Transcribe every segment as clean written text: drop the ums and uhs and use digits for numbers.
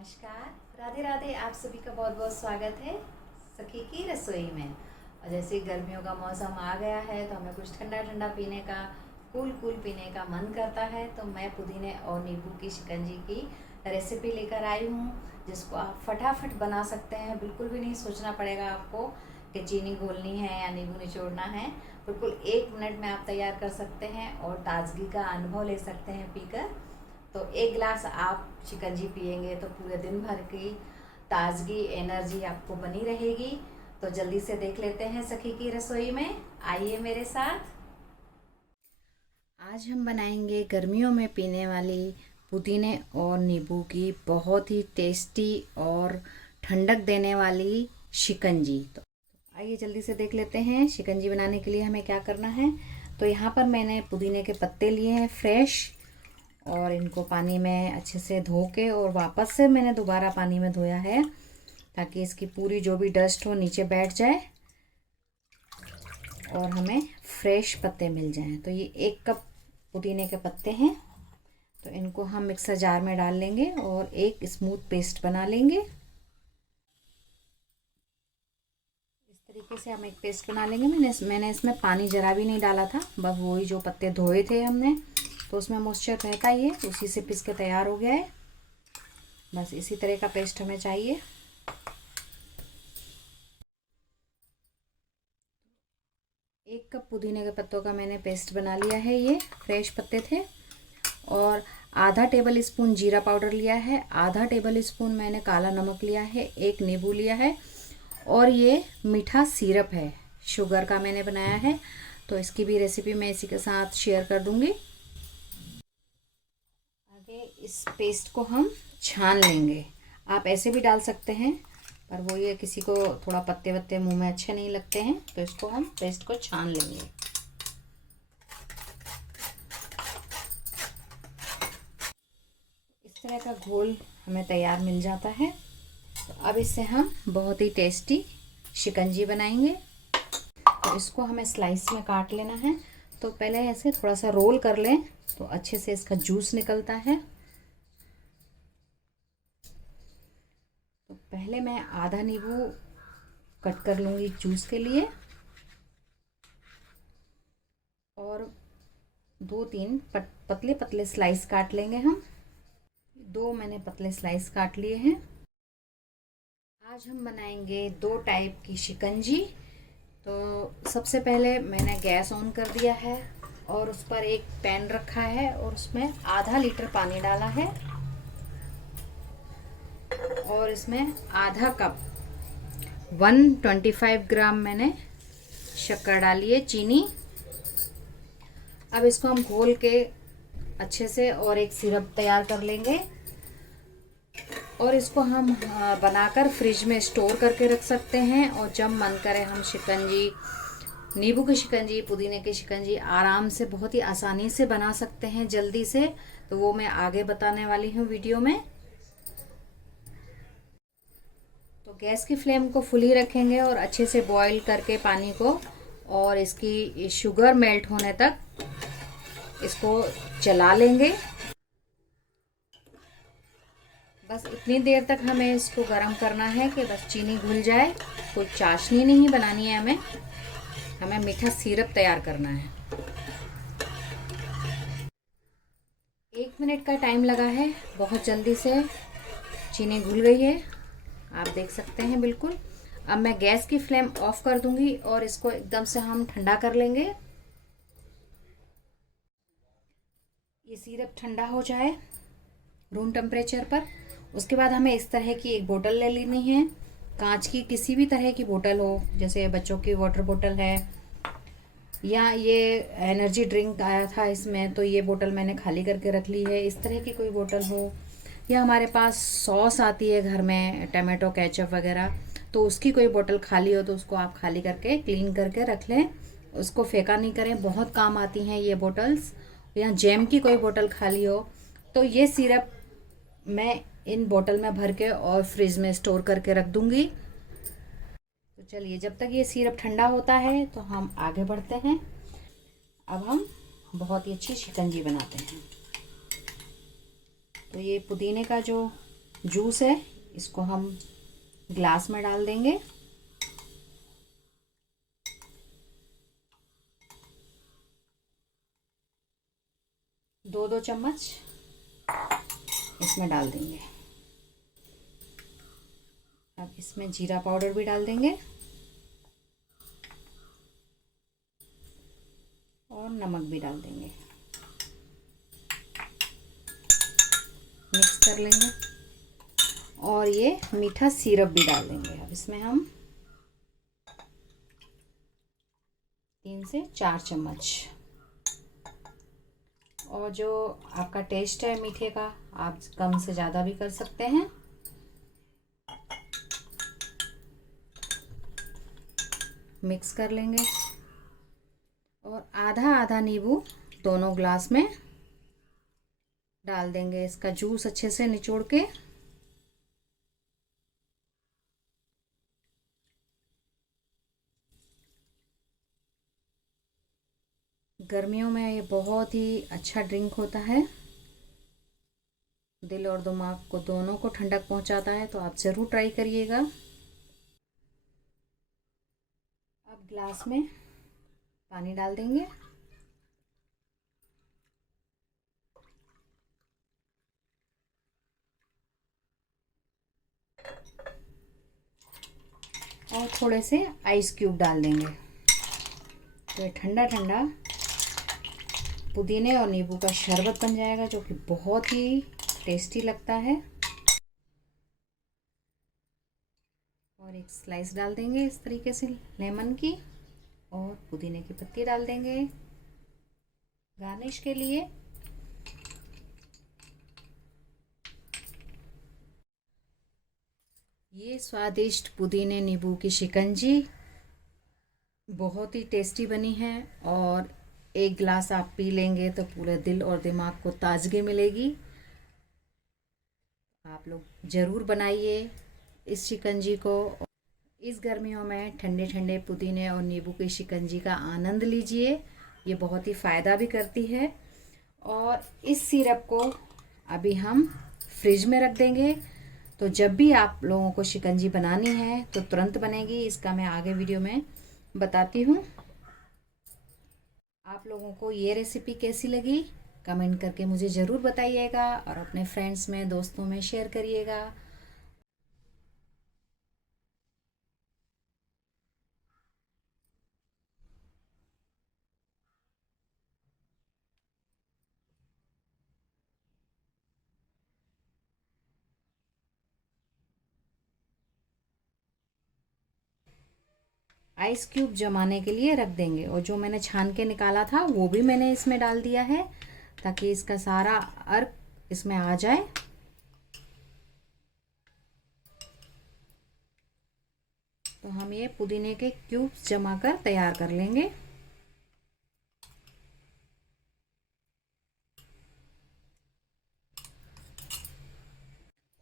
नमस्कार, राधे राधे। आप सभी का बहुत बहुत स्वागत है सखी की रसोई में। और जैसे गर्मियों का मौसम आ गया है तो हमें कुछ ठंडा ठंडा पीने का, कूल कूल पीने का मन करता है। तो मैं पुदीने और नींबू की शिकंजी की रेसिपी लेकर आई हूँ, जिसको आप फटाफट बना सकते हैं। बिल्कुल भी नहीं सोचना पड़ेगा आपको कि चीनी घोलनी है या नींबू निचोड़ना है। बिल्कुल 1 मिनट में आप तैयार कर सकते हैं और ताजगी का अनुभव ले सकते हैं पीकर। तो 1 गिलास आप शिकंजी पियेंगे तो पूरे दिन भर की ताजगी, एनर्जी आपको बनी रहेगी। तो जल्दी से देख लेते हैं सखी की रसोई में, आइए मेरे साथ। आज हम बनाएंगे गर्मियों में पीने वाली पुदीने और नींबू की बहुत ही टेस्टी और ठंडक देने वाली शिकंजी। तो आइए जल्दी से देख लेते हैं शिकंजी बनाने के लिए हमें क्या करना है। तो यहाँ पर मैंने पुदीने के पत्ते लिए हैं फ्रेश, और इनको पानी में अच्छे से धो के और वापस से मैंने दोबारा पानी में धोया है, ताकि इसकी पूरी जो भी डस्ट हो नीचे बैठ जाए और हमें फ्रेश पत्ते मिल जाएं। तो ये 1 कप पुदीने के पत्ते हैं, तो इनको हम मिक्सर जार में डाल लेंगे और एक स्मूथ पेस्ट बना लेंगे। इस तरीके से हम एक पेस्ट बना लेंगे। मैंने इसमें पानी जरा भी नहीं डाला था, बस वही जो पत्ते धोए थे हमने, तो उसमें मॉइस्चर रहता ही है, उसी से पिस के तैयार हो गया है। बस इसी तरह का पेस्ट हमें चाहिए। 1 कप पुदीने के पत्तों का मैंने पेस्ट बना लिया है, ये फ्रेश पत्ते थे। और आधा टेबल स्पून जीरा पाउडर लिया है, आधा टेबल स्पून मैंने काला नमक लिया है, एक नींबू लिया है, और ये मीठा सिरप है, शुगर का मैंने बनाया है। तो इसकी भी रेसिपी मैं इसी के साथ शेयर कर दूंगी। आगे इस पेस्ट को हम छान लेंगे। आप ऐसे भी डाल सकते हैं, पर वो ये किसी को थोड़ा पत्ते वत्ते मुंह में अच्छे नहीं लगते हैं, तो इसको हम पेस्ट को छान लेंगे। इस तरह का घोल हमें तैयार मिल जाता है। तो अब इससे हम बहुत ही टेस्टी शिकंजी बनाएंगे। तो इसको हमें स्लाइस में काट लेना है। तो पहले ऐसे थोड़ा सा रोल कर लें तो अच्छे से इसका जूस निकलता है। तो पहले मैं आधा नींबू कट कर लूँगी जूस के लिए, और 2-3 पतले पतले स्लाइस काट लेंगे हम। 2 मैंने पतले स्लाइस काट लिए हैं। आज हम बनाएंगे 2 टाइप की शिकंजी। तो सबसे पहले मैंने गैस ऑन कर दिया है और उस पर एक पैन रखा है और उसमें आधा लीटर पानी डाला है, और इसमें आधा कप 125 ग्राम मैंने शक्कर डाली है, चीनी। अब इसको हम घोल के अच्छे से और एक सिरप तैयार कर लेंगे, और इसको हम बनाकर फ्रिज में स्टोर करके रख सकते हैं। और जब मन करे हम शिकंजी, नींबू की शिकंजी, पुदीने की शिकंजी आराम से बहुत ही आसानी से बना सकते हैं जल्दी से। तो वो मैं आगे बताने वाली हूँ वीडियो में। तो गैस की फ्लेम को फुल ही रखेंगे और अच्छे से बॉईल करके पानी को, और इसकी शुगर मेल्ट होने तक इसको चला लेंगे। बस इतनी देर तक हमें इसको गर्म करना है कि बस चीनी घुल जाए। कोई चाशनी नहीं बनानी है हमें, हमें मीठा सिरप तैयार करना है। 1 मिनट का टाइम लगा है, बहुत जल्दी से चीनी घुल गई है, आप देख सकते हैं बिल्कुल। अब मैं गैस की फ्लेम ऑफ कर दूंगी और इसको एकदम से हम ठंडा कर लेंगे। ये सिरप ठंडा हो जाए रूम टेम्परेचर पर, उसके बाद हमें इस तरह की एक बोतल ले लेनी है। कांच की किसी भी तरह की बोतल हो, जैसे बच्चों की वाटर बोतल है, या ये एनर्जी ड्रिंक आया था इसमें, तो ये बोतल मैंने खाली करके रख ली है। इस तरह की कोई बोतल हो, या हमारे पास सॉस आती है घर में, टमाटो केचप वगैरह, तो उसकी कोई बोतल खाली हो तो उसको आप खाली करके क्लीन करके रख लें। उसको फेंका नहीं करें, बहुत काम आती हैं ये बोतल्स। या जैम की कोई बोतल खाली हो, तो ये सिरप मैं इन बोतल में भर के और फ्रिज में स्टोर करके रख दूंगी। तो चलिए, जब तक ये सिरप ठंडा होता है तो हम आगे बढ़ते हैं। अब हम बहुत ही अच्छी शिकंजी बनाते हैं। तो ये पुदीने का जो जूस है इसको हम ग्लास में डाल देंगे। दो चम्मच इसमें डाल देंगे। अब इसमें जीरा पाउडर भी डाल देंगे और नमक भी डाल देंगे। मिक्स कर लेंगे और ये मीठा सिरप भी डाल देंगे। अब इसमें हम 3 से 4 चम्मच। और जो आपका टेस्ट है मीठे का, आप कम से ज़्यादा भी कर सकते हैं। मिक्स कर लेंगे और आधा आधा नींबू दोनों ग्लास में डाल देंगे। इसका जूस अच्छे से निचोड़ के। गर्मियों में ये बहुत ही अच्छा ड्रिंक होता है, दिल और दिमाग को दोनों को ठंडक पहुंचाता है, तो आप ज़रूर ट्राई करिएगा। अब ग्लास में पानी डाल देंगे और थोड़े से आइस क्यूब डाल देंगे। तो ये ठंडा ठंडा पुदीने और नींबू का शरबत बन जाएगा, जो कि बहुत ही टेस्टी लगता है। और एक स्लाइस डाल देंगे इस तरीके से लेमन की, और पुदीने की पत्ती डाल देंगे गार्निश के लिए। ये स्वादिष्ट पुदीने नींबू की शिकंजी बहुत ही टेस्टी बनी है, और एक गिलास आप पी लेंगे तो पूरे दिल और दिमाग को ताजगी मिलेगी। आप लोग ज़रूर बनाइए इस शिकंजी को। इस गर्मियों में ठंडे ठंडे पुदीने और नींबू की शिकंजी का आनंद लीजिए, ये बहुत ही फ़ायदा भी करती है। और इस सिरप को अभी हम फ्रिज में रख देंगे, तो जब भी आप लोगों को शिकंजी बनानी है तो तुरंत बनेगी। इसका मैं आगे वीडियो में बताती हूँ। आप लोगों को ये रेसिपी कैसी लगी कमेंट करके मुझे ज़रूर बताइएगा, और अपने फ्रेंड्स में दोस्तों में शेयर करिएगा। आइस क्यूब जमाने के लिए रख देंगे, और जो मैंने छान के निकाला था वो भी मैंने इसमें डाल दिया है, ताकि इसका सारा अर्क इसमें आ जाए। तो हम ये पुदीने के क्यूब्स जमा कर तैयार कर लेंगे।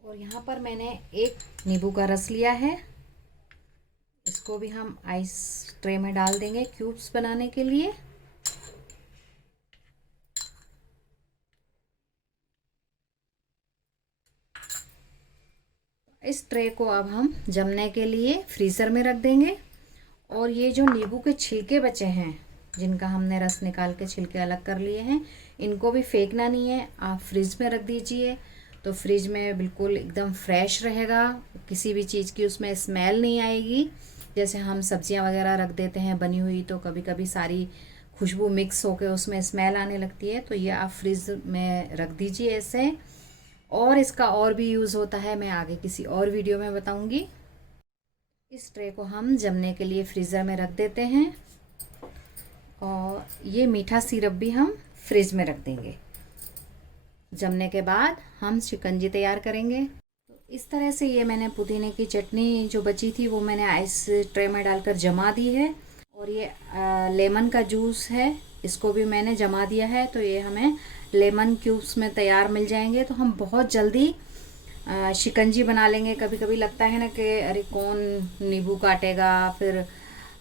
और यहाँ पर मैंने एक नींबू का रस लिया है, इसको भी हम आइस ट्रे में डाल देंगे क्यूब्स बनाने के लिए। इस ट्रे को अब हम जमने के लिए फ्रीज़र में रख देंगे। और ये जो नींबू के छिलके बचे हैं, जिनका हमने रस निकाल के छिलके अलग कर लिए हैं, इनको भी फेंकना नहीं है, आप फ्रिज में रख दीजिए। तो फ्रिज में बिल्कुल एकदम फ्रेश रहेगा, किसी भी चीज़ की उसमें स्मेल नहीं आएगी। जैसे हम सब्जियां वगैरह रख देते हैं बनी हुई, तो कभी कभी सारी खुशबू मिक्स होकर उसमें स्मेल आने लगती है। तो ये आप फ्रिज में रख दीजिए ऐसे। और इसका और भी यूज़ होता है, मैं आगे किसी और वीडियो में बताऊंगी। इस ट्रे को हम जमने के लिए फ्रीज़र में रख देते हैं, और ये मीठा सिरप भी हम फ्रिज में रख देंगे। जमने के बाद हम शिकंजी तैयार करेंगे। तो इस तरह से ये मैंने पुदीने की चटनी जो बची थी वो मैंने आइस ट्रे में डालकर जमा दी है। और ये लेमन का जूस है, इसको भी मैंने जमा दिया है। तो ये हमें लेमन क्यूब्स में तैयार मिल जाएंगे, तो हम बहुत जल्दी शिकंजी बना लेंगे। कभी कभी लगता है ना कि अरे कौन नींबू काटेगा, फिर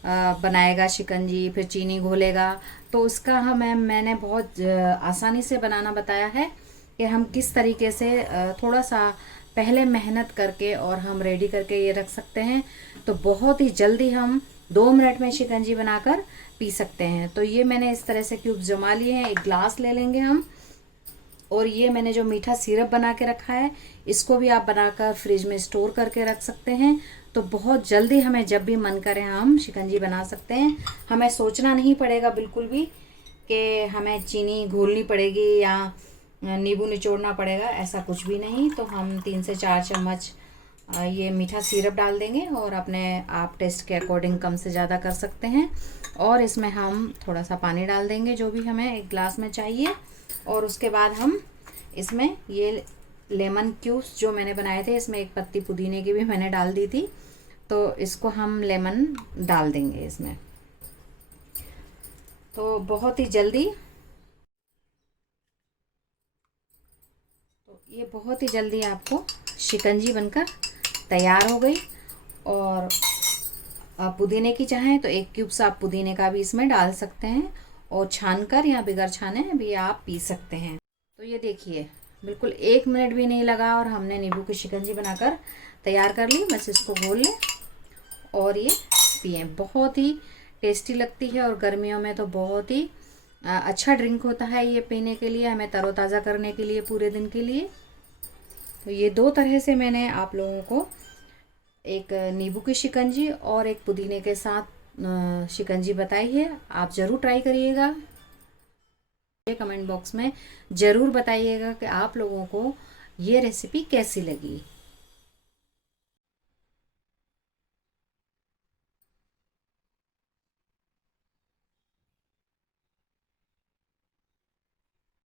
बनाएगा शिकंजी, फिर चीनी घोलेगा। तो उसका मैंने बहुत आसानी से बनाना बताया है कि हम किस तरीके से थोड़ा सा पहले मेहनत करके और हम रेडी करके ये रख सकते हैं, तो बहुत ही जल्दी हम 2 मिनट में शिकंजी बनाकर पी सकते हैं। तो ये मैंने इस तरह से क्यूब जमा लिए हैं। एक ग्लास ले लेंगे हम, और ये मैंने जो मीठा सिरप बना के रखा है, इसको भी आप बनाकर फ्रिज में स्टोर करके रख सकते हैं। तो बहुत जल्दी हमें जब भी मन करे हम शिकंजी बना सकते हैं। हमें सोचना नहीं पड़ेगा बिल्कुल भी कि हमें चीनी घोलनी पड़ेगी या नींबू निचोड़ना पड़ेगा, ऐसा कुछ भी नहीं। तो हम 3 से 4 चम्मच ये मीठा सिरप डाल देंगे, और अपने आप टेस्ट के अकॉर्डिंग कम से ज़्यादा कर सकते हैं। और इसमें हम थोड़ा सा पानी डाल देंगे जो भी हमें एक ग्लास में चाहिए। और उसके बाद हम इसमें ये लेमन क्यूब्स जो मैंने बनाए थे, इसमें एक पत्ती पुदीने की भी मैंने डाल दी थी, तो इसको हम लेमन डाल देंगे इसमें। तो बहुत ही जल्दी, तो ये बहुत ही जल्दी आपको शिकंजी बनकर तैयार हो गई। और आप पुदीने की चाहें तो 1 क्यूब्स आप पुदीने का भी इसमें डाल सकते हैं, और छानकर या बगैर छाने भी आप पी सकते हैं। तो ये देखिए, बिल्कुल 1 मिनट भी नहीं लगा और हमने नींबू की शिकंजी बनाकर तैयार कर ली। बस इसको घोल लें और ये पिए। बहुत ही टेस्टी लगती है, और गर्मियों में तो बहुत ही अच्छा ड्रिंक होता है ये पीने के लिए, हमें तरोताज़ा करने के लिए पूरे दिन के लिए। तो ये 2 तरह से मैंने आप लोगों को एक नींबू की शिकंजी और एक पुदीने के साथ शिकंजी बताई है। आप ज़रूर ट्राई करिएगा। कमेंट बॉक्स में ज़रूर बताइएगा कि आप लोगों को ये रेसिपी कैसी लगी।